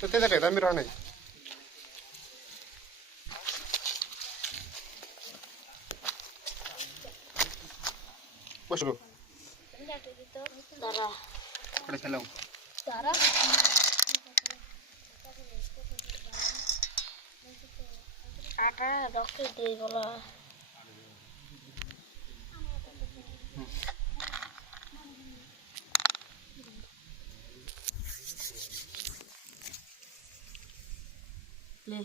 তো তেজা রে দামি রানে বসো দাঁড়া করে খেলাও দাঁড়া আটা রক্ত দিয়ে বলা লে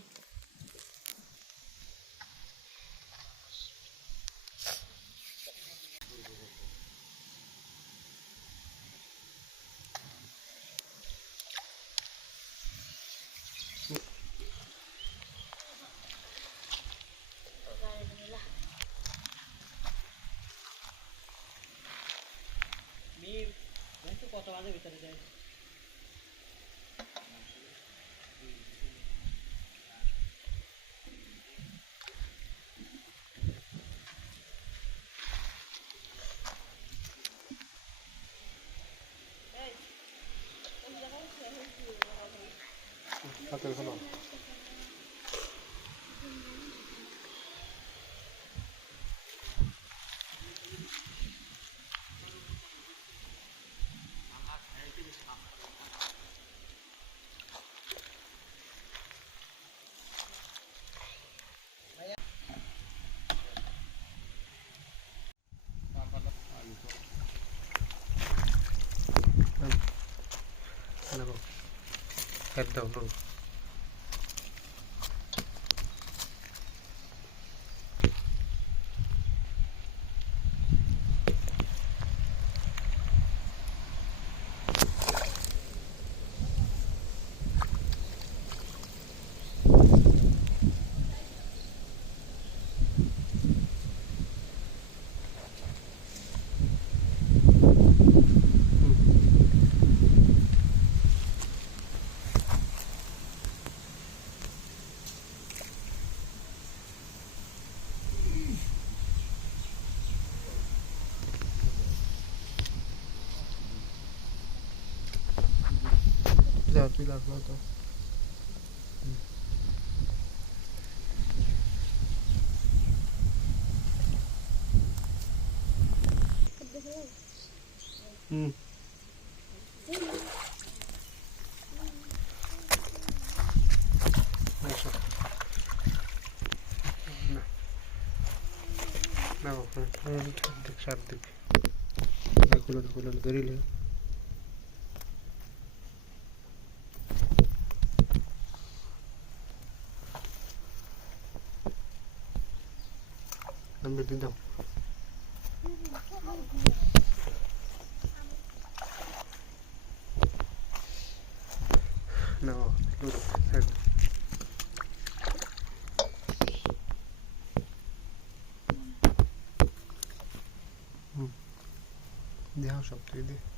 কত বাজে ভিতরে যায় হাতের খেলো head down no ya tuh lah tuh Masuk. Nah, cantik. Aku dari lihat. Ambil di dalam. Nah, duduk. Dia harus apa ini?